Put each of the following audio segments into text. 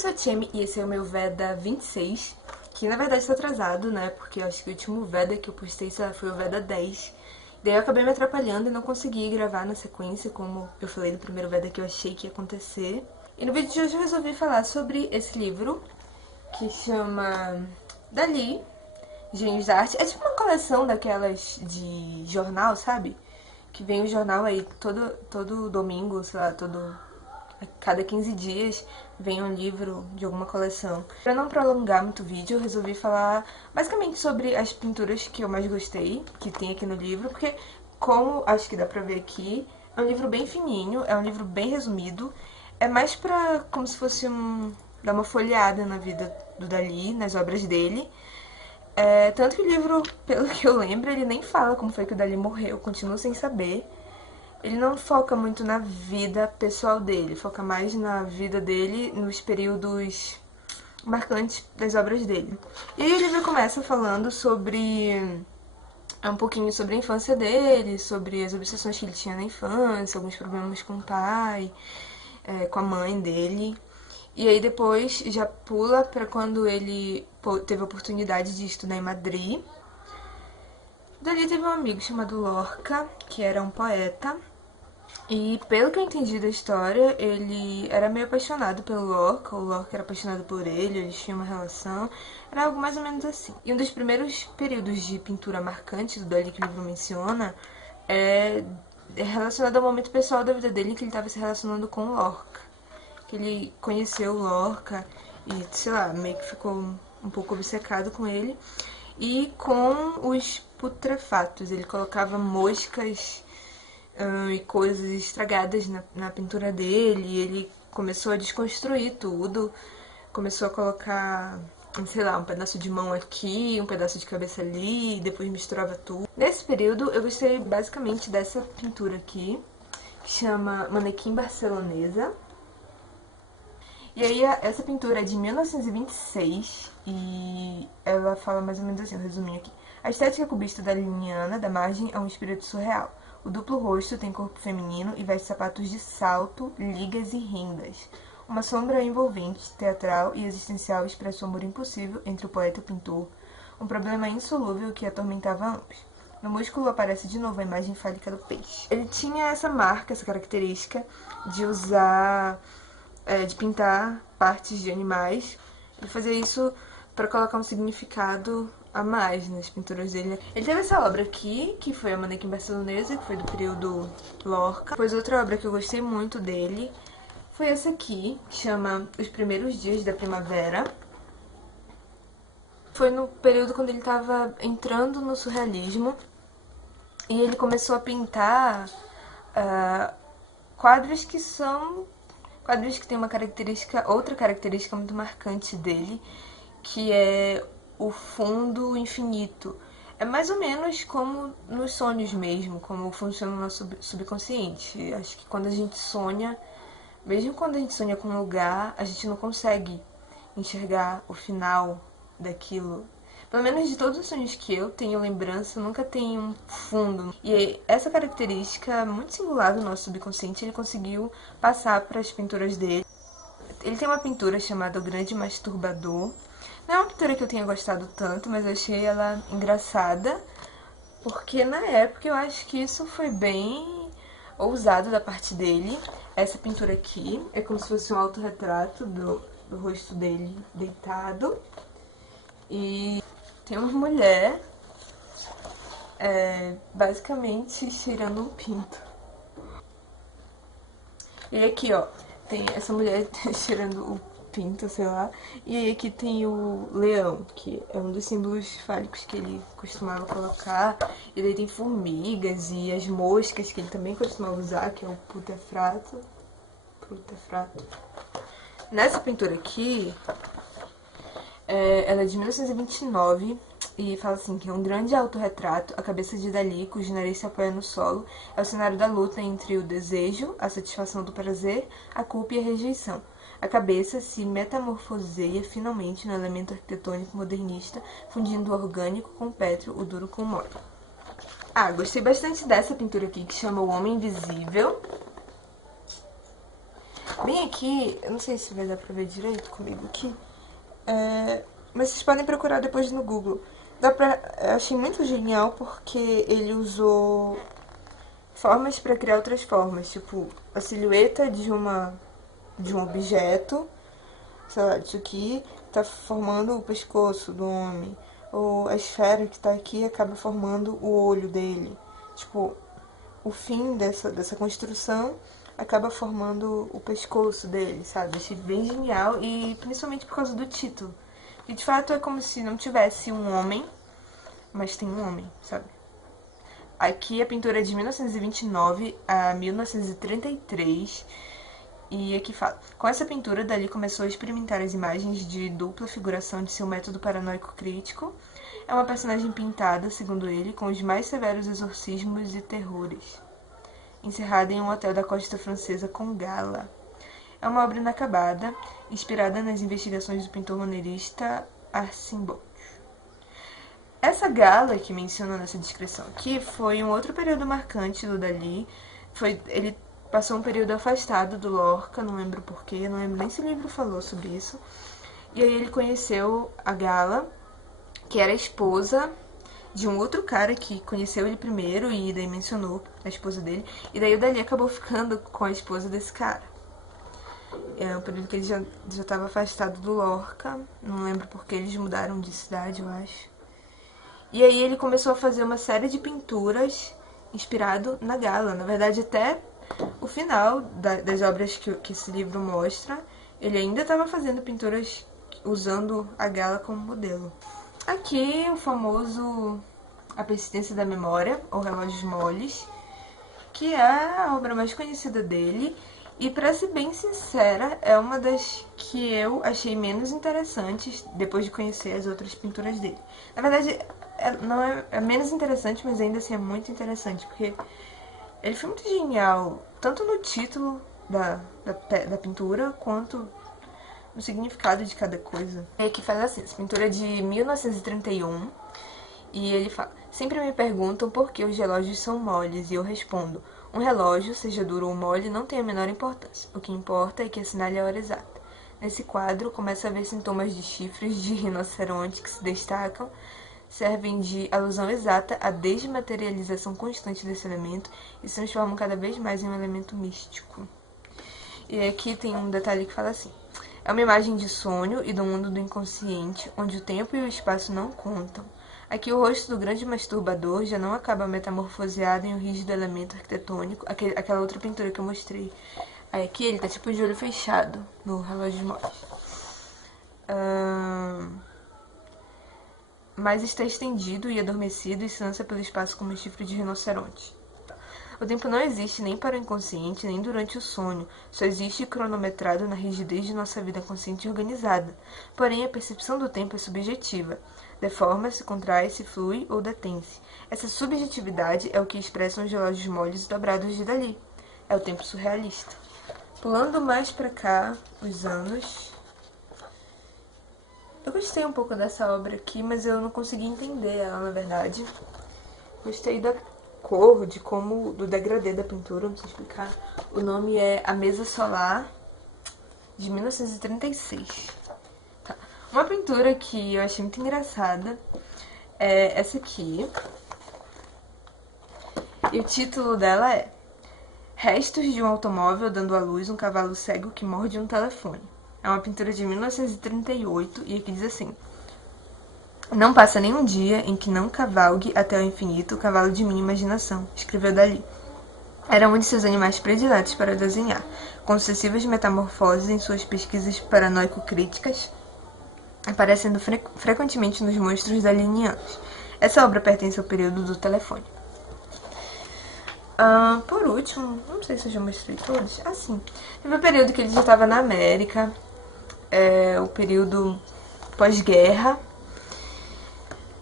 sou a Tchemi e esse é o meu Veda 26, que na verdade está atrasado, né? Porque eu acho que o último Veda que eu postei foi o Veda 10. Daí eu acabei me atrapalhando e não consegui gravar na sequência, como eu falei no primeiro Veda que eu achei que ia acontecer. E no vídeo de hoje eu resolvi falar sobre esse livro, que chama Dali, Gênios da Arte. É tipo uma coleção daquelas de jornal, sabe? Que vem o jornal aí todo domingo, sei lá, a cada 15 dias vem um livro de alguma coleção. Para não prolongar muito o vídeo, eu resolvi falar basicamente sobre as pinturas que eu mais gostei, que tem aqui no livro, porque, como acho que dá pra ver aqui, é um livro bem fininho, é um livro bem resumido, é mais pra, como se fosse dar uma folheada na vida do Dali, nas obras dele. Tanto que o livro, pelo que eu lembro, ele nem fala como foi que o Dali morreu, continuo sem saber. Ele não foca muito na vida pessoal dele, foca mais na vida dele nos períodos marcantes das obras dele. E aí o livro começa falando sobre um pouquinho sobre a infância dele, sobre as obsessões que ele tinha na infância, alguns problemas com o pai, com a mãe dele. E aí depois já pula para quando ele teve a oportunidade de estudar em Madrid. Dali teve um amigo chamado Lorca, que era um poeta. E pelo que eu entendi da história, ele era meio apaixonado pelo Lorca, o Lorca era apaixonado por ele, eles tinham uma relação, era algo mais ou menos assim. E um dos primeiros períodos de pintura marcantes do Dali que o livro menciona é relacionado ao momento pessoal da vida dele, em que ele estava se relacionando com o Lorca. Que ele conheceu o Lorca e, sei lá, meio que ficou um pouco obcecado com ele. E com os putrefatos, ele colocava moscas e coisas estragadas na pintura dele, e ele começou a desconstruir tudo, começou a colocar, sei lá, um pedaço de mão aqui, um pedaço de cabeça ali, e depois misturava tudo. Nesse período eu gostei basicamente dessa pintura aqui, que chama Manequim Barcelonesa. E aí essa pintura é de 1926 e ela fala mais ou menos assim, um resuminho aqui. A estética cubista daliniana da margem é um espírito surreal. O duplo rosto tem corpo feminino e veste sapatos de salto, ligas e rendas. Uma sombra envolvente, teatral e existencial expressa o amor impossível entre o poeta e o pintor, um problema insolúvel que atormentava ambos. No músculo aparece de novo a imagem fálica do peixe. Ele tinha essa marca, essa característica de usar, de pintar partes de animais. Ele fazia isso para colocar um significado a mais nas pinturas dele. Ele teve essa obra aqui, que foi a Manequim Barcelonesa, que foi do período Lorca. Depois outra obra que eu gostei muito dele foi essa aqui, que chama Os Primeiros Dias da Primavera. Foi no período quando ele estava entrando no surrealismo e ele começou a pintar quadros que têm uma característica, outra característica muito marcante dele, que é o fundo infinito. É mais ou menos como nos sonhos mesmo, como funciona o nosso subconsciente. Acho que quando a gente sonha, mesmo quando a gente sonha com um lugar, a gente não consegue enxergar o final daquilo. Pelo menos de todos os sonhos que eu tenho lembrança, nunca tem um fundo. E essa característica muito singular do nosso subconsciente, ele conseguiu passar para as pinturas dele. Ele tem uma pintura chamada O Grande Masturbador. Não é uma pintura que eu tenha gostado tanto, mas eu achei ela engraçada, porque na época eu acho que isso foi bem ousado da parte dele. Essa pintura aqui é como se fosse um autorretrato do rosto dele deitado. E tem uma mulher basicamente cheirando um pinto. E aqui, ó, tem essa mulher cheirando o pinto, sei lá. E aí aqui tem o leão, que é um dos símbolos fálicos que ele costumava colocar. E daí tem formigas e as moscas que ele também costumava usar, que é o putefrato. Nessa pintura aqui, ela é de 1929 e fala assim que é um grande autorretrato, a cabeça de Dali, cujo nariz se apoia no solo, é o cenário da luta entre o desejo, a satisfação do prazer, a culpa e a rejeição. A cabeça se metamorfoseia finalmente no elemento arquitetônico modernista, fundindo o orgânico com o pétreo, o duro com o mole. Gostei bastante dessa pintura aqui, que chama O Homem Invisível. Bem aqui, eu não sei se vai dar pra ver direito comigo aqui, mas vocês podem procurar depois no Google. Eu achei muito genial porque ele usou formas pra criar outras formas, tipo a silhueta de um objeto, sei lá, isso aqui tá formando o pescoço do homem, ou a esfera que tá aqui acaba formando o olho dele. Tipo, o fim dessa construção acaba formando o pescoço dele, sabe? Achei bem genial e principalmente por causa do título. E de fato é como se não tivesse um homem, mas tem um homem, sabe? Aqui a pintura é de 1929 a 1933 e aqui fala: com essa pintura, Dalí começou a experimentar as imagens de dupla figuração de seu método paranoico crítico. É uma personagem pintada, segundo ele, com os mais severos exorcismos e terrores. Encerrada em um hotel da costa francesa com gala. É uma obra inacabada, inspirada nas investigações do pintor maneirista Arcimbaud. Essa gala que mencionou nessa descrição aqui foi um outro período marcante do Dalí. Ele passou um período afastado do Lorca, não lembro porquê, não lembro nem se o livro falou sobre isso. E aí ele conheceu a Gala, que era a esposa de um outro cara que conheceu ele primeiro e daí mencionou a esposa dele. E daí o Dalí acabou ficando com a esposa desse cara. É um período que ele já estava afastado do Lorca, não lembro porque eles mudaram de cidade, eu acho. E aí ele começou a fazer uma série de pinturas inspirado na Gala. Na verdade, até o final das obras que esse livro mostra, ele ainda estava fazendo pinturas usando a Gala como modelo. Aqui o famoso A Persistência da Memória, ou Relógios Moles, que é a obra mais conhecida dele. E pra ser bem sincera, é uma das que eu achei menos interessantes depois de conhecer as outras pinturas dele. Na verdade, não é menos interessante, mas ainda assim é muito interessante, porque ele foi muito genial, tanto no título da pintura, quanto no significado de cada coisa. E aqui faz assim, essa pintura é de 1931, e ele fala: sempre me perguntam por que os relógios são moles, e eu respondo: um relógio, seja duro ou mole, não tem a menor importância. O que importa é que assinale a hora exata. Nesse quadro, começa a ver sintomas de chifres de rinoceronte que se destacam, servem de alusão exata à desmaterialização constante desse elemento e se transformam cada vez mais em um elemento místico. E aqui tem um detalhe que fala assim: é uma imagem de sonho e do mundo do inconsciente, onde o tempo e o espaço não contam. Aqui o rosto do grande masturbador já não acaba metamorfoseado em um rígido elemento arquitetônico, aquela outra pintura que eu mostrei. Aí aqui ele tá tipo de olho fechado no relógio de morte. Mas está estendido e adormecido e se lança pelo espaço como um chifre de rinoceronte. O tempo não existe nem para o inconsciente, nem durante o sonho, só existe cronometrado na rigidez de nossa vida consciente e organizada. Porém, a percepção do tempo é subjetiva. Deforma-se, contrai-se, flui ou detém-se. Essa subjetividade é o que expressam os relógios moles dobrados de Dalí. É o tempo surrealista. Pulando mais pra cá, os anos. Eu gostei um pouco dessa obra aqui, mas eu não consegui entender ela, na verdade. Gostei da cor, do degradê da pintura, não sei explicar. O nome é A Mesa Solar, de 1936. Tá. Uma pintura que eu achei muito engraçada é essa aqui. E o título dela é Restos de um automóvel dando à luz um cavalo cego que morde um telefone. É uma pintura de 1938 e aqui diz assim: não passa nenhum dia em que não cavalgue até o infinito o cavalo de minha imaginação, escreveu Dalí. Era um de seus animais prediletos para desenhar, com sucessivas metamorfoses em suas pesquisas paranoico-críticas, aparecendo frequentemente nos monstros dalinianos. Essa obra pertence ao período do telefone. Por último, não sei se eu já mostrei todos. Sim. Teve o período que ele já estava na América, o período pós-guerra,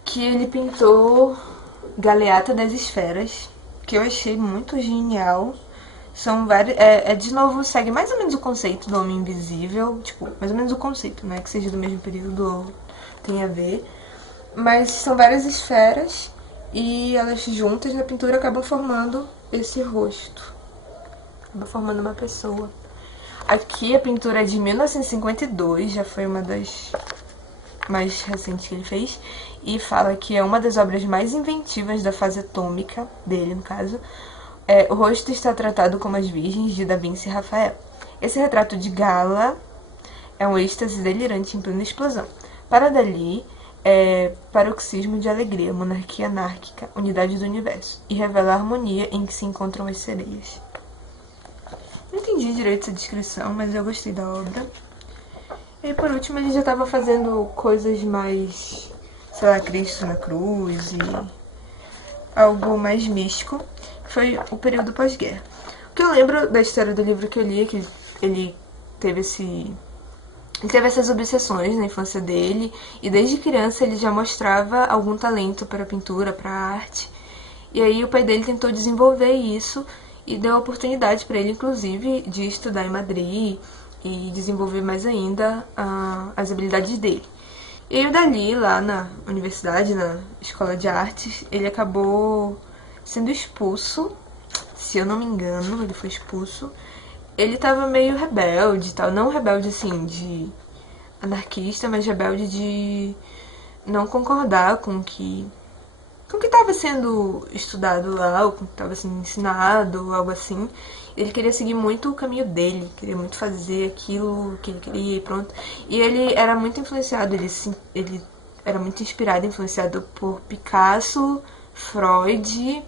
que ele pintou Galeata das Esferas, que eu achei muito genial. São vários. De novo, segue mais ou menos o conceito do Homem Invisível, tipo, mais ou menos o conceito, né? Que seja do mesmo período ou tem a ver. Mas são várias esferas e elas juntas na pintura acabam formando esse rosto. Acaba formando uma pessoa. Aqui a pintura é de 1952, já foi uma das mais recentes que ele fez, e fala que é uma das obras mais inventivas da fase atômica dele, no caso. O rosto está tratado como as virgens de Da Vinci e Rafael. Esse retrato de gala é um êxtase delirante em plena explosão. Para Dalí, é paroxismo de alegria, monarquia anárquica, unidade do universo, e revela a harmonia em que se encontram as sereias. Não entendi direito essa descrição, mas eu gostei da obra. E por último, ele já estava fazendo coisas mais, sei lá, Cristo na cruz e algo mais místico, que foi o período pós-guerra. O que eu lembro da história do livro que eu li é que ele teve essas obsessões na infância dele, e desde criança ele já mostrava algum talento para a pintura, para a arte. E aí o pai dele tentou desenvolver isso e deu a oportunidade para ele, inclusive, de estudar em Madrid e desenvolver mais ainda as habilidades dele. E aí o Dalí, lá na universidade, na escola de artes, ele acabou sendo expulso, se eu não me engano, ele foi expulso. Ele tava meio rebelde e tal, não rebelde assim de anarquista, mas rebelde de não concordar com o que estava sendo estudado lá, ou com o que estava sendo ensinado, algo assim. Ele queria seguir muito o caminho dele, queria muito fazer aquilo que ele queria e pronto. E ele era muito influenciado, ele era muito inspirado, influenciado por Picasso, Freud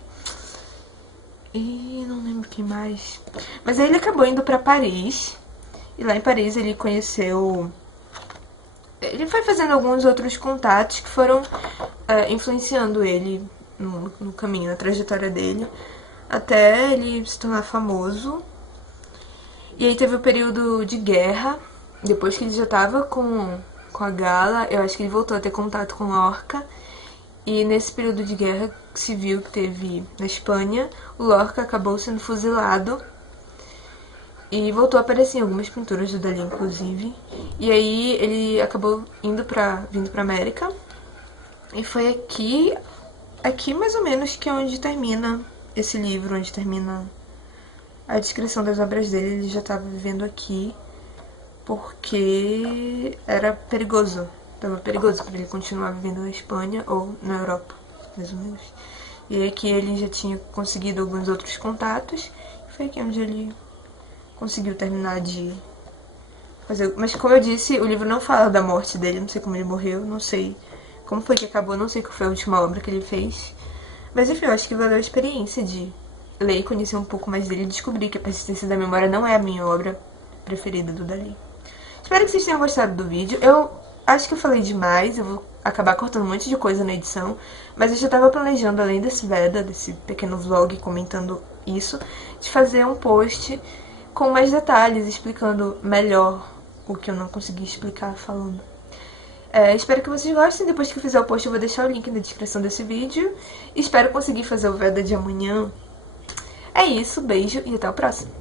e não lembro quem mais. Mas aí ele acabou indo pra Paris, e lá em Paris ele conheceu... Ele foi fazendo alguns outros contatos que foram influenciando ele no caminho, na trajetória dele, até ele se tornar famoso. E aí teve o período de guerra, depois que ele já estava com a Gala, eu acho que ele voltou a ter contato com Lorca. E nesse período de guerra civil que teve na Espanha, o Lorca acabou sendo fuzilado e voltou a aparecer em algumas pinturas do Dalí, inclusive. E aí ele acabou vindo pra América. E foi aqui mais ou menos que é onde termina esse livro, onde termina a descrição das obras dele. Ele já estava vivendo aqui porque era perigoso. Estava perigoso para ele continuar vivendo na Espanha ou na Europa, mais ou menos. E aqui ele já tinha conseguido alguns outros contatos. E foi aqui onde ele conseguiu terminar de fazer. Mas como eu disse, o livro não fala da morte dele, não sei como ele morreu, não sei como foi que acabou, não sei qual foi a última obra que ele fez. Mas enfim, eu acho que valeu a experiência de ler e conhecer um pouco mais dele e descobrir que A Persistência da Memória não é a minha obra preferida do Dalí. Espero que vocês tenham gostado do vídeo. Eu acho que eu falei demais, eu vou acabar cortando um monte de coisa na edição, mas eu já estava planejando, além desse Veda, desse pequeno vlog comentando isso, de fazer um post com mais detalhes, explicando melhor o que eu não consegui explicar falando. Espero que vocês gostem. Depois que eu fizer o post eu vou deixar o link na descrição desse vídeo. Espero conseguir fazer o Veda de amanhã. É isso, beijo e até o próximo.